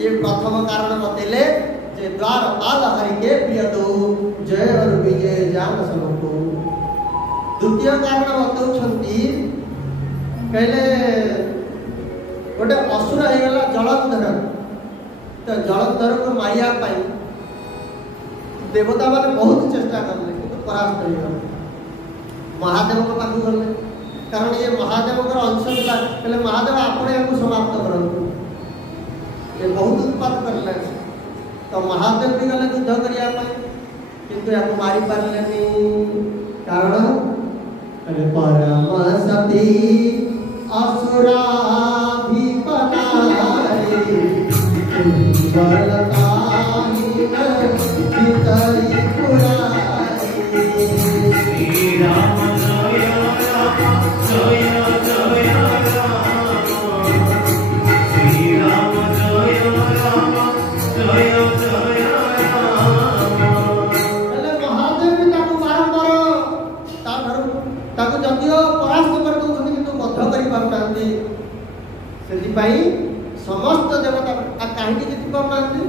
ये प्रथम कारण बतेले जे द्वारपाल हरि के प्रिय दो जय और विजय जान सबको। द्वितीय कारण बतौछंती कहले गोटे असुर हो गला जलंधर, तो जलंधर को मारिया पाई देवता माने बहुत चेष्टा करले किंतु परास्त हो गले। महादेव को पाखु गले, कारण ये महादेव का अंश था। कहले महादेव आपने याको समाप्त करंतु, ये बहुत उत्पात करले। तो महादेव भी गले युद्ध करिया पाई किंतु याको मारी पारले नहीं, कारण कहले परम सती असुरा भी बनाए बलता ही भीतरी पुराई। श्री राम जय राम जय जय राम, श्री राम जय राम जय जय राम। हेले महादेव भी ताकू बारंबार ताकू जदियो परास्त कर दउछथि किंतु बद्ध करि पाउनांती। सेति समस्त देवता कहीं जीति पाऊनांती,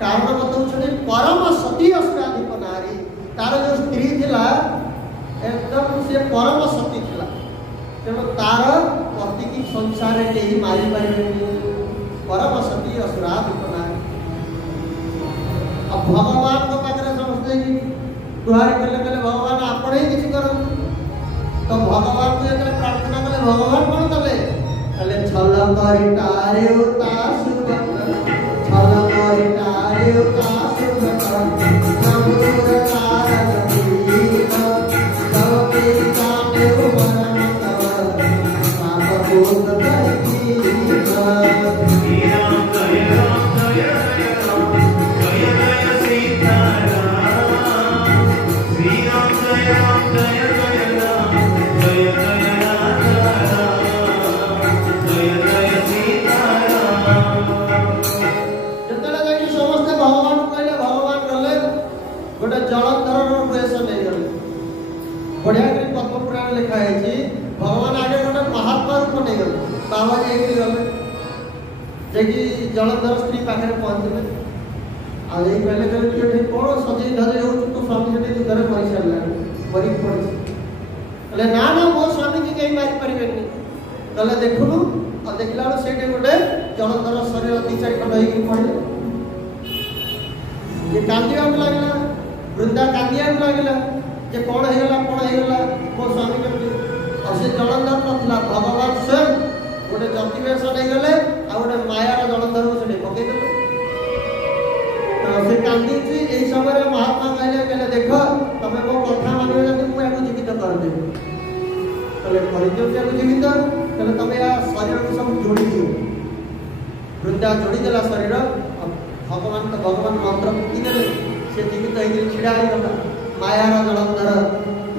कारण बताऊँ परम सती असुराधिप नारी। तार जो स्त्री थिला एकदम से परम सती थिला, तेणु तार पति की संसार नहीं मारी पारे। परम सती असुराधिप नारी। अब भगवान को पाखरे समझते कि गुहारी कले भगवान आपण ही किसी करो। तो भगवान को जब प्रार्थना कले भगवान कौन कले कले छल करी तारे उतासुबत, छल करी तारे उतासुबत नमस्कार कारतीत तव पिता देव वरण तव पाप भूत करीत। श्री राम जय राम जय राम जय जय सीताराम, श्री राम जय राम जय जय राम जय जय जलंधर वेश नहीं गले। बढ़िया पद्म पुराण लिखा है भगवान आगे गोटे महात्मा रूप नहीं गले। बाबा जी गले जे जलंधर स्त्री पाखे पहुंचले आज कहले कहले कौन सजे धजे हो तो स्वामी से युद्ध कर सारा मरी पड़े ना ना मो स्वामी की कहीं मारी पारे गले देखुनु और देखला से गोटे जलंधर शरीर दी चार खंड हो पड़े। ये कांदिया लगला, वृंदा कांदिया लगला जे कौन होगा मो स्वामी के। और से जलंधर ना भगवान स्वयं गोटे जतिवेश नहीं गले आ गोटे मायार जलंधर को से पकई देले। तो से कांदी यही समय महात्मा कहले देख तुम मो कथा मानिबे जदि मु याको जीवित कर देबी। कहले परिजन को जीवित कहले तुम या शरीर को सब जोड़ी दियो। वृंदा जोड़ी देला शरीर। भगवान तो भगवान मंत्र फुकी देले से जीवित होकर छिड़ा हो गला। मायार जलंधर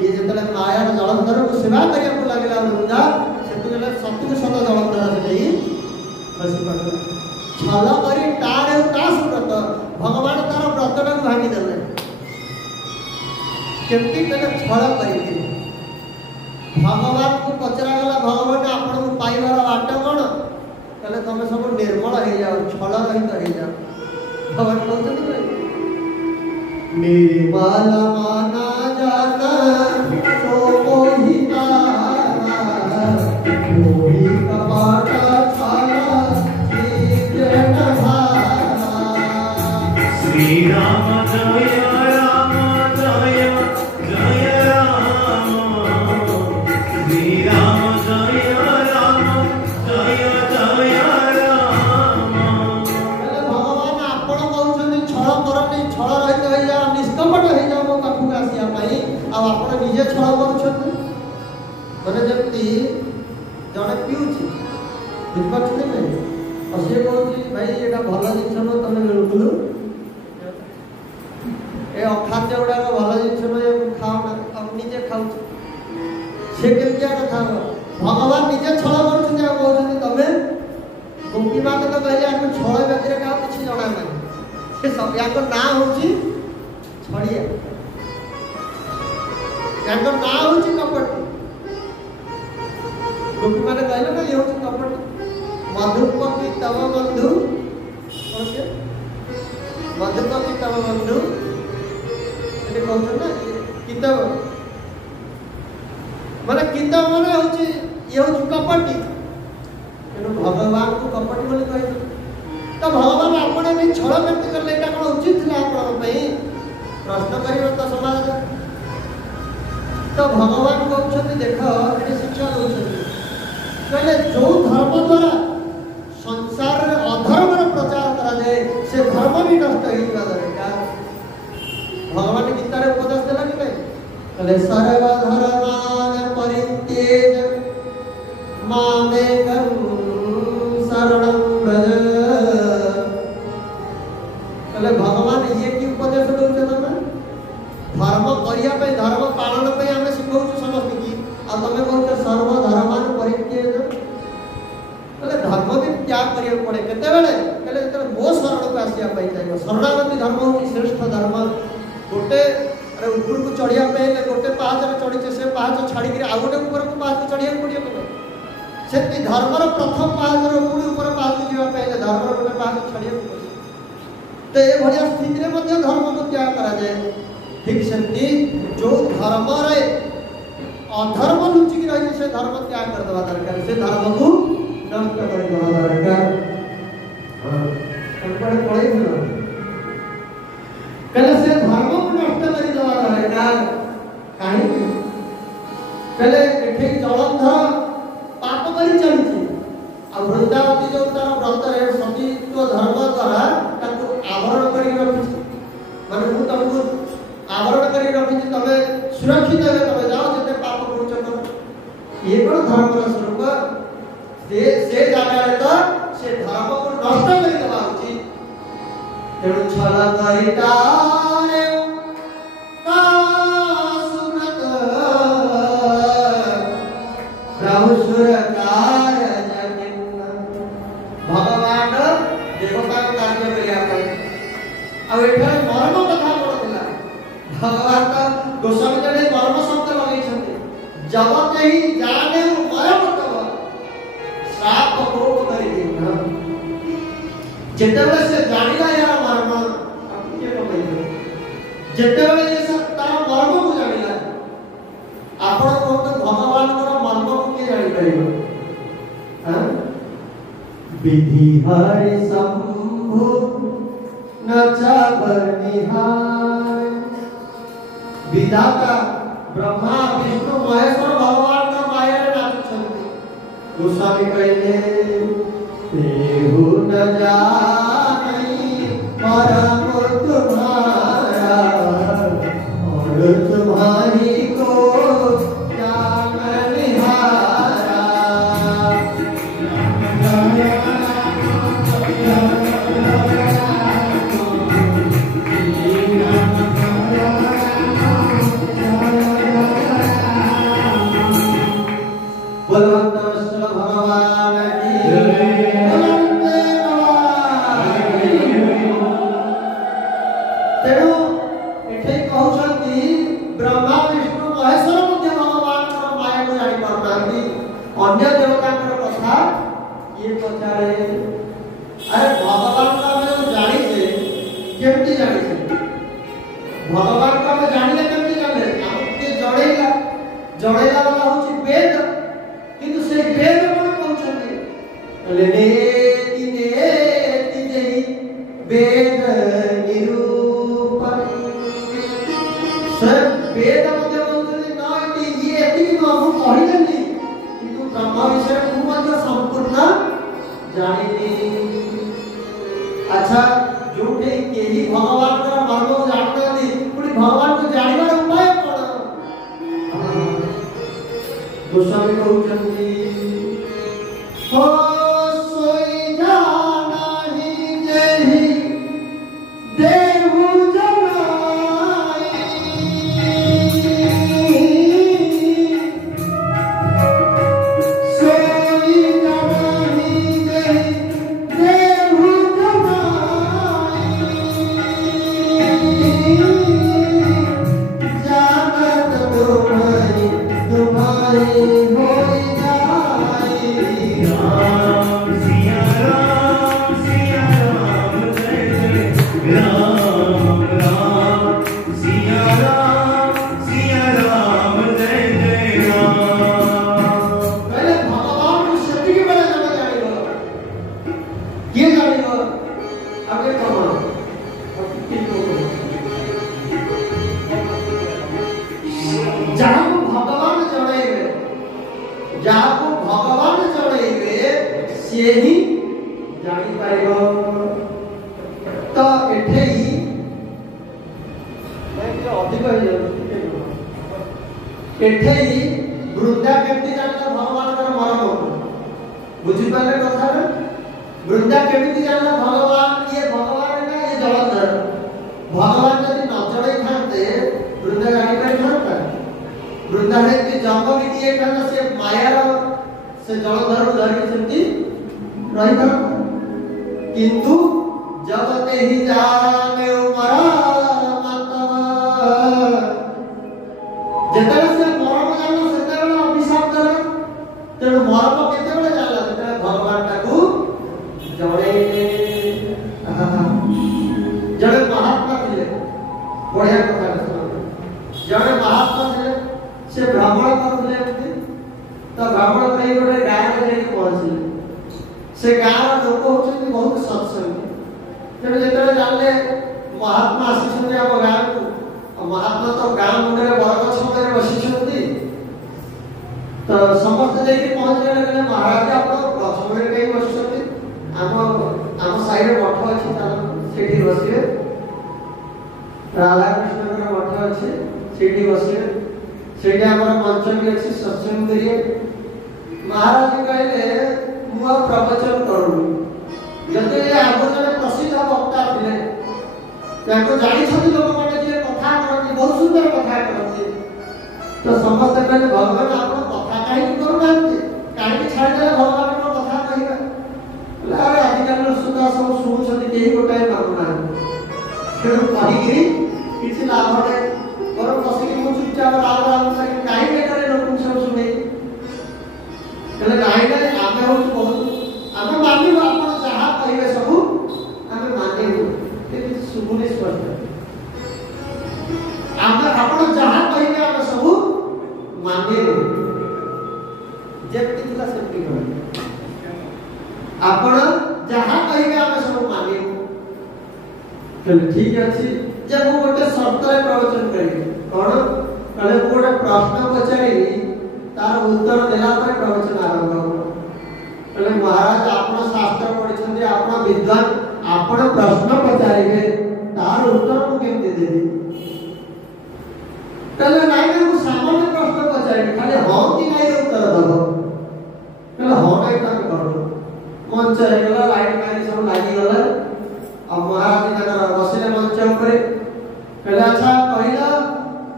ये जो मायार जलंधर को सेवा करिया को लागला वृंदा से सतु सत जलंधर से खसी पड़ला। छल करी तारे उतास व्रत भगवान तार व्रत को भांगी देले। केमती कहले छल करी भगवान को पचरा गला भगवान आपण को पाइबार बाट कौन कहले तुम सब निर्मल हो जाओ, छल रहित हो जाओ। भगवान कहते निर्मल माना जाना सो मोहि तारा, मोहि कपट छाला जीवन भारा। श्री राम जय राम जय जय राम, श्री राम जय राम जय जय राम। भगवान आपण कहते छल करनी, छल रहित हो जाओ, निष्कपट हो जाओ मो पाखु आसिया पाई। आ आपण निजे छल करूछन माने जति जने पिउछि बुझपाछते नहीं और से कहूँ भाई एटा भल जिनस न तुम बिल्कुल ए अखाद्य गुड़ाक भल जिनस न खाओ ना अब निजे खाऊ से केमिया कथा भगवान निजे छल कर तुम गोपी माता तो कहले आपको छल व्यक्ति क्या किसी जना ना सब या ना हूँ छड़िया या ना हूँ कपट। गोपी मैंने कहले ना ये हूँ कपट। मधुपति तव बंधु और माने किंदा माने होची ये होची कपटी तेणु भगवान को कपटी बोली कहि तो भगवान आपने भी छल व्यक्त करले एटा कोन उचित थिला आपन पई प्रश्न करियो तो समाज तो भगवान कहते देख ये शिक्षा दौरान कहले जो धर्म द्वारा संसार में अधर्म प्रचार करा जाए से धर्म भी नष्ट हो दरकार भगवान गीता रे उपदेश देला कि नहीं कहले सर्व धर्मान परित्यज मामेकं शरणं व्रज कहले भगवान ये की उपदेश दउछ तमे धर्म करिया पे धर्म पालन पे हमें सिखाउछ समस्त की आ तमे कहते सर्व धर्मान परित्यज कहले धर्म भी त्याग करिया पड़े केते बेले कहले जेते मो शरण को आसिया पई चाहिए शरणागति धर्म होची श्रेष्ठ धर्म गोटे अरे ऊपर को चढ़िया पे ले गोटे पाहाच रे चढ़ी से पाहाच छाड़ी के आ गोटे ऊपर को पाहाच चढ़िया पड़िया के सेति धर्म रो प्रथम पाहाच रो ऊपर पाहाच जीवा पे ले धर्म रो गोटे पाहाच छड़िया तो ए भलिया स्थिति रे मध्ये धर्म को त्याग करा जाए ठीक सेति जो धर्म रे अधर्म लुचि की रही से धर्म त्याग कर देवा दरकार से धर्म को नष्ट कर देवा दरकार कंपड़ पड़े न कहले से धर्म को नष्ट कर देवा दरकार काहे कहले एठे जलंधर पाप करी चलछि आ वृंदावती जो तार व्रत रे सतीत्व धर्म द्वारा ताको आवरण करी रखछि माने मु तुमको आवरण करी रखछि तबे सुरक्षित है तबे जाओ जते पाप करूछ कर ये कोन धर्म रा स्वरूप से जागा रे तो से धर्म को नष्ट करी देबा उचित तेणु छल करिता रे कासुरत प्रभु सुरकार जगन्ना भगवान देवता कार्य करिया पर अब एठा मर्म कथा पड़तिला भगवान का गोस्वामी ने मर्म शब्द लगे छथि जब ही जाने मर्म तब श्राप को करि देना जेतेबेले से जानिला यार मर्म अब के कहै जेतेबेले जे सब तार मर्म को जानिला आपण को भगवान को मर्म को के जानि परिबो हां विधि हरि शंभु नचा बनिहार विधाता ब्रह्मा विष्णु महेश्वर भगवान का माया रे नाचुछन्ति गोस्वामी कहले देहु न जानी परम तुम्हारा और तुम्हारी को जान निहारा बलवंत विष्णु भगवान की तेणु एठे कहउछंती ब्रह्मा विष्णु महेश्वर मध्ये भगवान को माया को जानि पारनांती अन्य देवता कर कथा ये पचारे अरे भगवान का हम जानि छे केमती जानि छे भगवान का हम जानिले केमती जानिले हमके जड़ेला वाला होची वेद किंतु से वेद कोन कहउछंती लेने तिने वेद निरूपण सब वेद मध्ये बोलते ना कि ये एतिक हम कहिलेनी किंतु ब्रह्म विषय को मध्ये संपूर्ण जानिनी अच्छा जोटे केही भगवान का मर्म जानते पुनी भगवान को जानिबार उपाय कोन गोस्वामी कहउछंती हो सोई जानाहि जेहि देहु जनाई सोई जानाहि जेहि देहु जनाई जानत तुम्हारी होई जाई राम सिया राम जय जय राम राम सिया राम जय जय राम ଯାହାକୁ ଭଗବାନ ଜଣେଇବେ ସିଏ ହିଁ ଜାଣିପାରିବ। ତ ଏଠେଇ ଅଧିକ ହେଇଯାଉଛି, ଏଠେଇ ବୃନ୍ଦା କେମିତି ଜାଣିଲା ଭଗବାନଙ୍କର ମରମ? ବୁଝିପାରିଲେ କଥାଟା? ବୃନ୍ଦା କେମିତି ଜାଣିଲା ଭଗବାନ ଇଏ ଭଗବାନ ନା ଇଏ ଜଳଧର? ଭଗବାନ ଯଦି ନ ଜଣେଇଥାନ୍ତେ ବୃନ୍ଦା ଜାଣିପାରିଥାନ୍ତା? ବୃନ୍ଦା ଯଦି ଜନ୍ମ ବି ଦିଏଥାନ୍ତା ସେ ମାୟାର ସେ ଜଳଧରକୁ ଧରିକି ସେମିତି ରହିଥାନ୍ତା। କିନ୍ତୁ ଜଗତେ ହି ଜାନେ ଯେତେବେଳେ ସେ ମରମ ଜାଣିଲା ସେତେବେଳେ ଅଭିଶାପ ଦେଲା। ତେଣୁ ମରମ କେତେବେଳେ ଜାଣିଲା? ଯେତେବେଳେ ଭଗବାନ ତାକୁ ଜଣେଇଲେ। ଜଣେ ମହାତ୍ମା ଥିଲେ, ବଢିଆ କଥା ଜଣେ ମହାତ୍ମା ଥିଲେ, ସେ ଭ୍ରମଣ କରୁଥିଲେ ଏମିତି। ତ ଭ୍ରମଣ କରି ଗୋଟେ ଗାଁରେ ଯାଇକି ପହଞ୍ଚିଲେ। ସେ ଗାଁର ଲୋକ ହଉଛନ୍ତି ବହୁତ ସତ୍ସଙ୍ଗୀ। ତେଣୁ ଯେତେବେଳେ ଜାଣିଲେ ମହାତ୍ମା ଆସିଛନ୍ତି ଆମ ଗାଁକୁ, ମହାତ୍ମା ତ ଗାଁ ମୁଣ୍ଡରେ ବରଗଛ ମୂଳରେ ବସିଛନ୍ତି, ତ ସମସ୍ତେ ଯାଇକି ପହଞ୍ଚିଗଲେ। କହିଲେ ମହାରାଜ ଆପଣ ଗଛ ମୂଳରେ କାହିଁ ବସିଛନ୍ତି? ଆମ ସାହିରେ ମଠ ଅଛି, ସେଠି ବସିବେ। ରାଧାକୃଷ୍ଣଙ୍କର ମଠ ଅଛି, ସେଠି ବସିବେ। ସେଇଠି ଆମର ମଞ୍ଚ ବି ଅଛି, ସତ୍ସଙ୍ଗ କରିବେ। ମହାରାଜ କହିଲେ ମୁଁ ଆଉ ପ୍ରବଚନ କରୁନି। ଯଦି ଆଗରୁ ଜଣେ ପ୍ରସିଦ୍ଧ ବକ୍ତା ଥିଲେ, ତାଙ୍କୁ ଜାଣିଛନ୍ତି ଲୋକମାନେ, ଯିଏ କଥା କରନ୍ତି, ବହୁତ ସୁନ୍ଦର କଥା କରନ୍ତି। ତ ସମସ୍ତେ କହିଲେ ଭଗବାନ ଆପଣ କଥା କାହିଁକି କରୁନାହାନ୍ତି? କାହିଁକି ଛାଡ଼ିଦେଲେ ଭଗବାନଙ୍କ କଥା କହିବା? ଆରେ ଆଜିକାଲି ସୁଧା ସବୁ ଶୁଣୁଛନ୍ତି, କେହି ଗୋଟାଏ ମାନୁନାହାନ୍ତି। ତେଣୁ କହିକିରି କିଛି ଲାଭ ନାହିଁ। ବରଂ ବସିକି ମୁଁ ଚୁପଚାପ ରାମ କରି କାହିଁ ବେକାରେ ଲୋକଙ୍କୁ ସବୁ ଶୁଣେଇ? ହେଲେ ନାଇଁ ନାଇଁ ଆମେ ହଉଛୁ ବହୁତ, ଆମେ ମାନିବୁ, ଆପଣ ଯାହା କହିବେ ସବୁ ଆମେ ମାନିବୁ। ଶୁଭୁନି ସ୍ପଷ୍ଟ? ଆମେ ଆପଣ ଯାହା କହିବେ ଆମେ ସବୁ ମାନିବୁ। ଯେମିତି ଥିଲା ସେମିତି କହିବେ, ଆପଣ ଯାହା କହିବେ ଆମେ ସବୁ ମାନିବୁ। ଠିକ ଅଛି ଯେ ମୁଁ ଗୋଟେ ସର୍ତ୍ତରେ ପ୍ରବଚନ କରିବି। କଣ? କହିଲେ ମୁଁ ଗୋଟେ ପ୍ରଶ୍ନ ପଚାରିବି, ତାର ଉତ୍ତର ଦେଲା ପରେ ପ୍ରବଚନ ଆରମ୍ଭ ହେବ। କହିଲେ ମହାରାଜ ଆପଣ ଶାସ୍ତ୍ର ପଢିଛନ୍ତି, ଆପଣ ବିଦ୍ୱାନ, ଆପଣ ପ୍ରଶ୍ନ ପଚାରିବେ, ତାର ଉତ୍ତର ମୁଁ କେମିତି ଦେବି? କହିଲେ ନାଇଁ ନାଇଁ ମୁଁ ସାମାନ୍ୟ ପ୍ରଶ୍ନ ପଚାରିବି, ଖାଲି ହଁ କି ନାଇଁ ଉତ୍ତର ଦବ। କହିଲେ ହଁ ନାଇଁ ତାକୁ କର। ମଞ୍ଚ ହେଇଗଲା, ଲାଇଟ୍ ମାଇଟ୍ ସବୁ ଲାଗିଗଲା। ଆଉ ମହାରାଜ ତାଙ୍କର ବସିଲେ ମଞ୍ଚ ଉପରେ। କହିଲେ ଆଚ୍ଛା କହିଲ,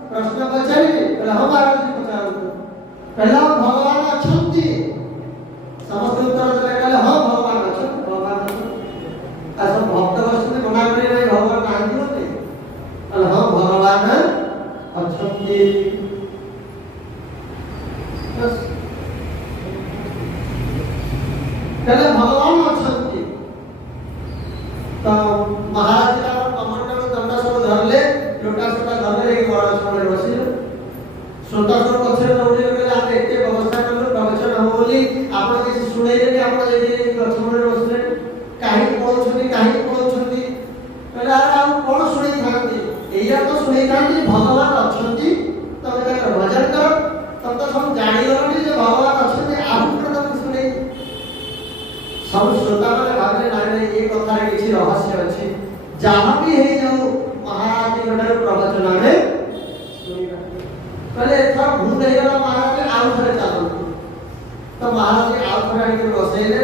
ପ୍ରଶ୍ନ ପଚାରିବି? କହିଲେ ହଁ ମହାରାଜ ପଚାରନ୍ତୁ। କହିଲେ ଭଗବାନ ଅଛନ୍ତି? ସମସ୍ତେ ଉତ୍ତର ଦେଲେ। କହିଲେ ହଁ ଭଗବାନ ଅଛନ୍ତି, ଭଗବାନ ଅଛନ୍ତି। ଆଉ ସବୁ ଭକ୍ତ ବସିଛନ୍ତି, ମନା କରିବେ ନାଇଁ ଭଗବାନ ନାହାନ୍ତି ବୋଲି? କହିଲେ ହଁ ଭଗବାନ ଅଛନ୍ତି। କହିଲେ ଭଗବାନ ଅଛନ୍ତି। ତ ମହାରାଜ ତାଙ୍କର କମଣ୍ଡଳ ଦଣ୍ଡ ସବୁ ଧରିଲେ, ଲୋଟା ସୋଟା ଧରିଲେ, ଯାଇକି ବଡ଼ ସମୟରେ ବସିଲେ। ଶ୍ରୋତା ସବୁ ପଛରେ ଦୌଡ଼ିଲେ। କହିଲେ ଆମେ ଏତେ ବ୍ୟବସ୍ଥା କଲୁ ପ୍ରବଚନ ହବ ବୋଲି, ଆପଣ କିଛି ଶୁଣେଇଲେନି, ଆପଣ ଯାଇକି ଗଛ ମୂଳରେ ବସିଲେ। କାହିଁକି ପଳଉଛନ୍ତି, କାହିଁକି ପଳଉଛନ୍ତି? କହିଲେ ଆରେ ଆଉ କଣ ଶୁଣେଇଥାନ୍ତି? ଏଇଆ ତ ଶୁଣେଇଥାନ୍ତି ଭଗବାନ ଅଛନ୍ତି, ତମେ ତାଙ୍କର ଭଜନ କର। ତମେ ତ ସବୁ ଜାଣିଗଲଣି ଯେ ଭଗବାନ ଅଛନ୍ତି, ଆଉ କଣ ତମକୁ ଶୁଣେଇ? ସବୁ ଶ୍ରୋତାମାନେ ଭାବିଲେ ନାଇଁ ନାଇଁ ଏ କଥାରେ କିଛି ରହସ୍ୟ ଅଛି। ଯାହା ବି ହେଇଯାଉ ମହାରାଜଙ୍କ ଠାରୁ ପ୍ରବଚନ ଆମେ ଶୁଣିବା। କହିଲେ ଏଥର ଭୁଲ ହେଇଗଲା ମହାରାଜ, ଆଉ ଥରେ ଚାଲନ୍ତୁ। ତ ମହାରାଜ ଆଉ ଥରେ ଆଣିକି ବସେଇଲେ।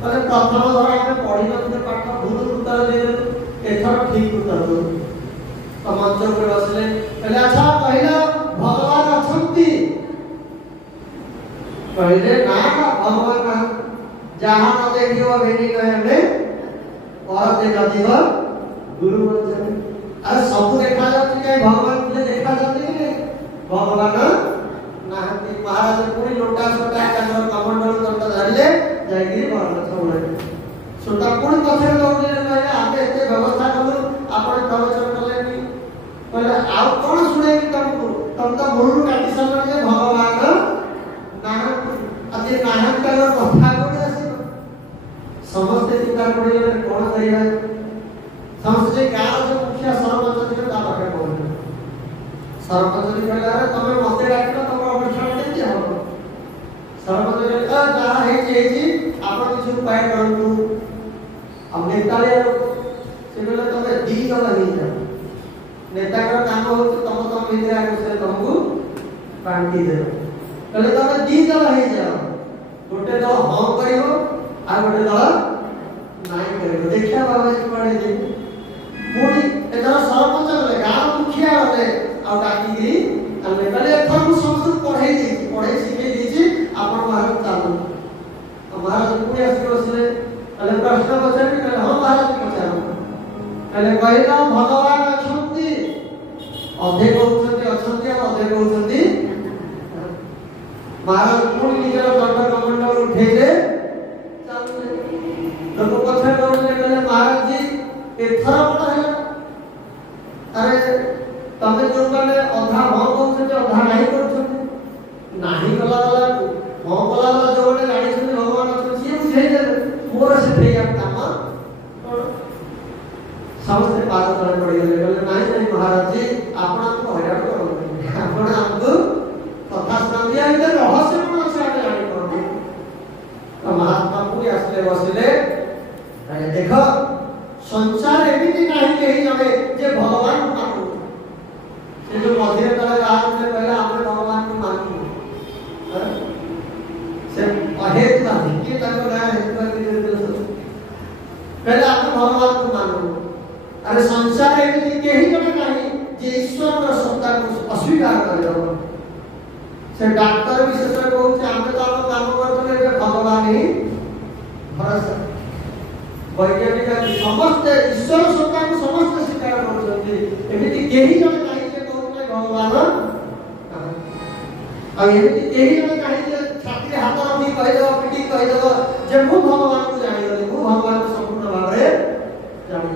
କହିଲେ ପ୍ରଥମ ଥର ଆମେ ପଢିନଥିଲେ ପାଠ, ଭୁଲ ଉତ୍ତର ଦେଇଦେଲୁ, ଏଥର ଠିକ ଉତ୍ତର ଦେବୁ। ତ ମଞ୍ଚ ଉପରେ ବସିଲେ। କହିଲେ ଆଚ୍ଛା କହିଲ ଭଗବାନ ଅଛନ୍ତି? କହିଲେ ନା ଭଗବାନ ନାହାନ୍ତି। ଯାହା ନ ଦେଖିବ ଭେଟି କହିଲେ ପର ଦେଖାଯିବ ଗୁରୁ ବଞ୍ଚନ୍ତି। ଆରେ ସବୁ ଦେଖାଯାଉଛି, କାହିଁ ଭଗବାନ ଥିଲେ ଦେଖାଯାନ୍ତି କି ନାହିଁ? ଭଗବାନ ନାହାନ୍ତି। ମହାରାଜ ପୁଣି ଲୋଟା ସୋଟା ତାଙ୍କର କମଣ୍ଡଳ ଦଣ୍ଡ ଧରିଲେ, ଯାଇକିରି ବରଗଛ ମୂଳରେ। ସୋଟା ପୁଣି ପଛରେ ଦୌଡ଼ିଲେ। କହିଲେ ଆମେ ଏତେ ବ୍ୟବସ୍ଥା କଲୁ, ଆପଣ ପ୍ରବଚନ କଲେନି। କହିଲେ ଆଉ କଣ ଶୁଣେଇବି ତମକୁ? ତମେ ତ ମୂଳରୁ କାଟି ସାରିଲ ଯେ ଭଗବାନ ନାହାନ୍ତି। ଆଉ ଯେ ନାହାନ୍ତି ତାଙ୍କର କଥା କୋଉଠି ଆସିବ? ସମସ୍ତେ ଚିନ୍ତା ପଡ଼ିଗଲେ କଣ କରିବା? ସମସ୍ତେ ସେ ଗାଁର ଯୋଉ ମୁଖିଆ ସରପଞ୍ଚ ଥିଲେ ତା ପାଖରେ ପହଞ୍ଚିଲେ। ସରପଞ୍ଚ କହିଲା ଆରେ ତମେ ମତେ ଡାକିଲ, ତମର ଅନୁଷ୍ଠାନ କେମିତି ହବ? सरपंच जहाँ है आपण किसी उपाय करूँ अब नेता से तुम दी जन हो नेता काम हो तुम तुम भीतर तुमको बांटी दे कहले तुम दी जन हो जाओ गोटे दल हाँ कर गोटे दल नाई कर देखा बाबा जी पड़े दे पुणी एथर सरपंच गले गाँव मुखिया गले आ डाकी कहले एथर मु समस्त पढ़े शिखे दी आपण महाराज चालू महाराज पुणी आसी बसले कहले प्रश्न पचार कहले हाँ महाराज पचार कहले कहला भगवान अछंती अधे कहउछंती अछंती आ अधे कहउछंती महाराज पुणी निजर दंड कमंडल उठेले चालू लोक पछे कहले महाराज जी एथर कोन है अरे तमे जो कहले अधा हाँ कहउछंती अधा नाही करछंती नाही गला गला हाँ गला गला जो गोटे गाड़ी छंती भगवान अछंती से बुझाई देले मोर से फेया काम समस्त पाद तले पड़ी गले कहले नाही नाही महाराज जी आपन को हैरान करो आपन हमको कथा सुना दिया इधर रहस्य कोन से आके जानी करो तो महात्मा पुरी आसले बसले अरे देखो संसार एमिति नाही केही जमे जे भगवान को मानु से जो मध्य तले रात में कहला हमने भगवान को मानु से अहेतु नाही के तको ना हेतु पहले आप भगवान को मानो अरे संसार एमिति केही जमे नाही जे ईश्वर का सत्ता को अस्वीकार करलो से डॉक्टर विशेषज्ञ कहउछ आमे तो काम करतले जे भगवान ही भरोसा वैज्ञानिक समस्त ईश्वर सत्ता को समस्त स्वीकार करछथि एमिति केही जमे नाही जे कहउले भगवान आ एमिति केही जमे नाही जे छाती हाथ रखी कहि दो पिटी कहि दो जे मु भगवान को जानि गले मु भगवान को संपूर्ण भाव रे जानि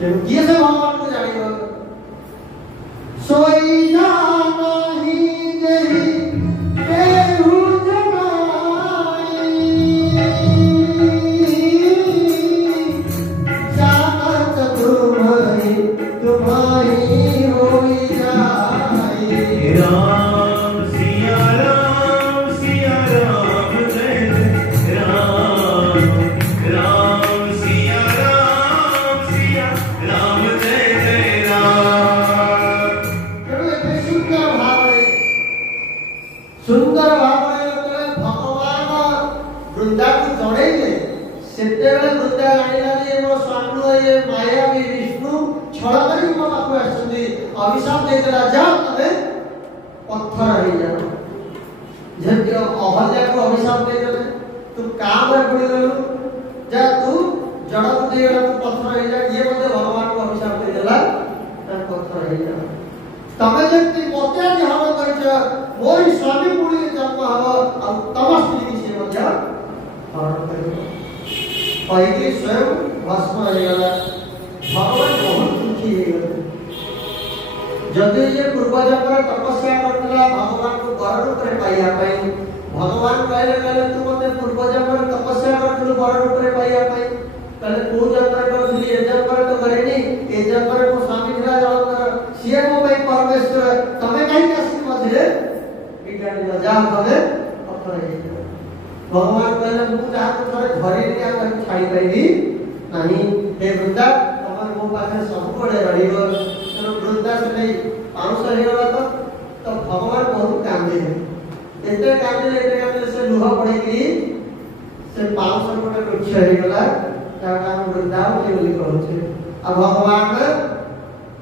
जे किए से भगवान को जानि गले सोई नाही देहि केहू जनाई जानत तुम्हारी होई जाई राम सिया राम जय राम राम सिया राम जय राम सुंदर भाव भगवान वृंदा को जड़े सेते वृंदा जानिला मो स्वामी ये माया भी विष्णु छल करी मो पाखु आछुंदी अभिशाप देला जा तबे पत्थर हो जाओ जेति अहल्या को अभिशाप देले तू काम रे पड़ी गलु जा तू जड़ बुद्धि गला तू पत्थर हो जा ये मते भगवान को अभिशाप देला ता पत्थर हो जा तमे जेति मते जे हम करिछ मोर स्वामी पुणी जन्म हव आ तम स्त्री से मते हरण करियो पहले स्वयं भस्म हो गला भगवान बहुत दुखी हो गए जदि ये पूर्व जन्म तपस्या करतला भगवान को वर रूप रे पाइया पई भगवान कहले कहले तू मते पूर्व जन्म तपस्या करतलु वर रूप रे पाइया पई कहले तू जन्म करतली ए जन्म तो करेनी ए जन्म रे को स्वामी थिला जल सीए को पई परमेश्वर तमे काई आसी मझे विज्ञान जा तमे पत्थर हे भगवान कहले मु जा तो थरे घरे निया कर छाई पाइबी नाही हे वृंदा तमर मो पाखे सब पड़े रहिबो तो वृंदा से नहीं पाउस हे गला तो भगवान बहुत कांदे एते कांदे से लुह पड़े की से पाउस पड़े रुक्ष हे गला ता नाम वृंदा के बोली कहछे आ भगवान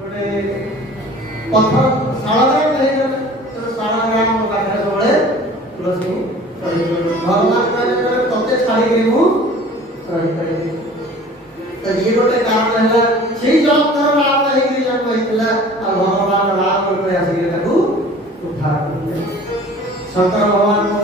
गोटे पत्थर साळरा हे गला तो साळरा मो पाखे सबले तुलसी भगवान कहले तते छाड़ी के मु रही करे तो ये गोटे काम है सेही जन्म राम नहीं कि जन्म होइतला आ भगवान राम रूप आसी ताकू उद्धार करले शंकर भगवान को